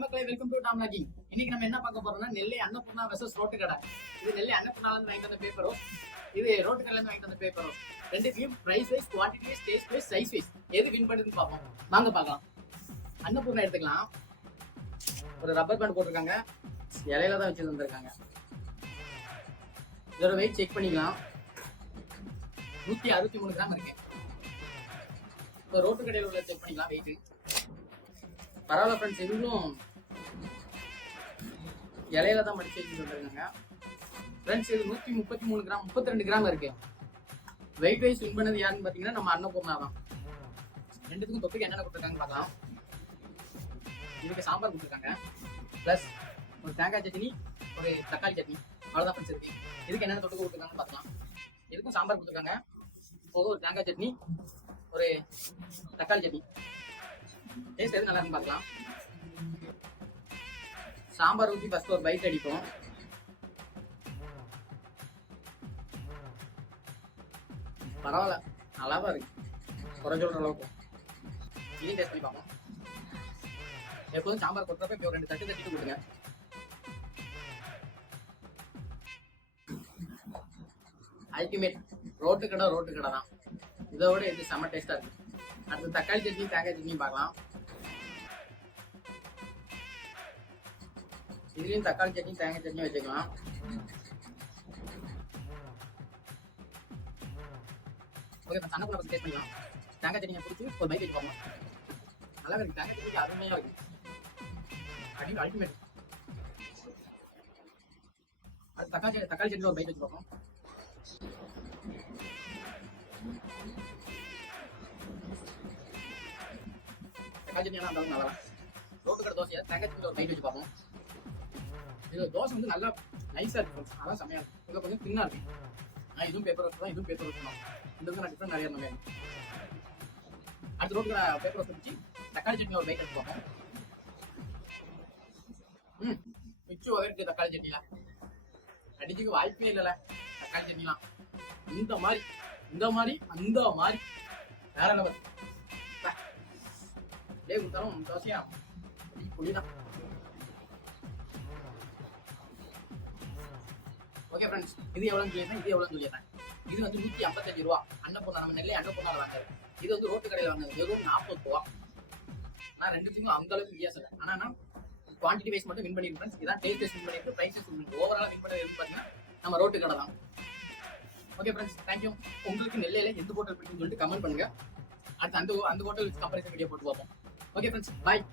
மக்களே, welcome to Tom logging. இன்னைக்கு நம்ம என்ன பார்க்க போறோம்னா நெல்லை அன்னபூர்ணா வெர்சஸ் ரோட்டு கடை. இது நெல்லை அன்னபூர்ணால இருந்து வாங்கிட்டு வந்த பேப்பரும், இது ரோட்டு கடையில இருந்து வாங்கிட்டு வந்த பேப்பரும். ரெண்டுத்தையும் price wise, quantity wise, taste wise, size wise எது வின் பண்ணுதுன்னு பார்ப்போம். வாங்க பார்க்கலாம். அன்னபூர்ணா எடுத்துக்கலாம். ஒரு ரப்பர் பேண்ட் போட்டிருக்காங்க, இலையில தான் வச்சு தந்திருக்காங்க. இதோட வெயிட் செக் பண்ணிக்கலாம். 163 கிராம் இருக்கு. இப்போ ரோட்டு கடையில் உள்ள செக் பண்ணிக்கலாம் வெயிட். பரவாயில்ல ஃப்ரெண்ட்ஸ், இன்னும் இலையில தான் மடிச்சு வச்சு வந்துருக்காங்க ஃப்ரெண்ட்ஸ். இது 133 கிராம், 32 கிராம் இருக்கு. வெயிட் வைஸ் வின் பண்ணது யாருன்னு பாத்தீங்கன்னா நம்ம அன்னபூர்ணா தான். ரெண்டுத்துக்கும் தொட்டுக்கு என்னென்ன கொடுத்துருக்காங்க பார்க்கலாம். இதுக்கு சாம்பார் கொடுத்துருக்காங்க, பிளஸ் ஒரு தேங்காய் சட்னி, ஒரு தக்காளி சட்னி, அவ்வளோதான் ஃப்ரெண்ட்ஸ் இருக்கு. இதுக்கு என்னென்ன தொட்டுக்கு கொடுத்துருக்காங்கன்னு பார்க்கலாம். இதுக்கும் சாம்பார் கொடுத்துருக்காங்க, போக ஒரு தேங்காய் சட்னி, ஒரு தக்காளி சட்னி. டேஸ்ட் எது நல்லா இருக்குன்னு பார்க்கலாம். சாம்பார் ஊற்றி ஃபர்ஸ்ட் ஒரு பைட் அடிப்போம். பரவாயில்ல, நல்லாவா இருக்கு, குறை சொல்ற அளவுக்கு. இதையும் டேஸ்ட் பண்ணி பார்ப்போம். எப்போதும் சாம்பார் கொட்டுறப்ப இப்போ 2 தட்டு தட்டிட்டு கொடுங்க. அல்டிமேட். ரோட்டு கடை தான். இதோட இது செம்ம டேஸ்டா இருக்கு. அடுத்து தக்காளி சட்னி, தேங்காய் சட்னி பார்க்கலாம். இதுலயும் தக்காளி சட்னி, தேங்காய் சட்னி வச்சுக்கலாம். ஓகே, சன்னப்பூரை பத்தி டேஸ்ட் பண்ணிக்கலாம். தேங்காய் சட்னியை பிடிச்சி ஒரு பைக் வச்சுக்கோங்க. நல்லா இருக்கு. தேங்காய் சட்னிக்கு அருமையா இருக்கு. அப்படின்னு அல்டிமேட். அது தக்காளி சட்னி ஒரு பைக் வச்சு பார்ப்போம். தக்காளி சட்னி எல்லாம் நல்லா ரோட்டு கடை தோசையை தேங்காய் சட்னி ஒரு பைக் வச்சு பார்ப்போம். இது தோசை வந்து நல்லா நைஸா இருக்கு, அதான் செம்மையா இருக்கு. இதில் கொஞ்சம் தின்னா இருக்கு. இதுவும் பேப்பர் வச்சு தான், இதுவும் பேப்பர் வச்சு தான். இந்த நான் டிஃப்ரெண்ட் நிறைய இருந்தேன். அடுத்த ரோட்டு பேப்பர் வச்சு தக்காளி சட்னி ஒரு பைக் எடுத்து பார்ப்போம். மிச்சம் இருக்கு தக்காளி சட்னிலாம். அடிச்சுக்கு வாய்ப்பே இல்லைல்ல தக்காளி சட்னிலாம். இந்த மாதிரி அந்த மாதிரி வேற லெவல். டே கொடுத்தாலும் தோசையா புளிதான். ஓகே ஃப்ரெண்ட்ஸ், இது எவ்வளோன்னு சொல்லிடுறேன், இது எவ்வளோன்னு சொல்லிடுறேன். இது வந்து 155 ரூபா. அன்னபூர்ணா, நம்ம நெல்லை அன்னபூர்ணா வாங்குறது. இது வந்து ரோட்டு கடையில் வாங்குறது வெறும் 40 ரூபா. ஆனால் ரெண்டுத்துக்கும் அந்த அளவுக்கு வித்தியாசம் இல்லை. ஆனால் நான் குவான்டிட்டி வைஸ் மட்டும் வின் பண்ணிருக்கேன் ஃப்ரெண்ட்ஸ். இதான் டேஸ்ட் வைஸ் வின் பண்ணிருக்கு, பிரைஸ் வைஸ் வின் பண்ணிருக்கு. ஓவராலாக வின் பண்ணது பார்த்தீங்கன்னா நம்ம ரோட்டு கடை தான். Okay friends, thank you. உங்களுக்கு நெல்லையில எந்த ஹோட்டல் பிடிக்குன்னு சொல்லிட்டு கமெண்ட் பண்ணுங்க. அடுத்து அந்த ஹோட்டல் கம்பேரிசன் வீடியோ போட்டு பார்ப்போம். ஓகே ஃப்ரெண்ட்ஸ், பாய்.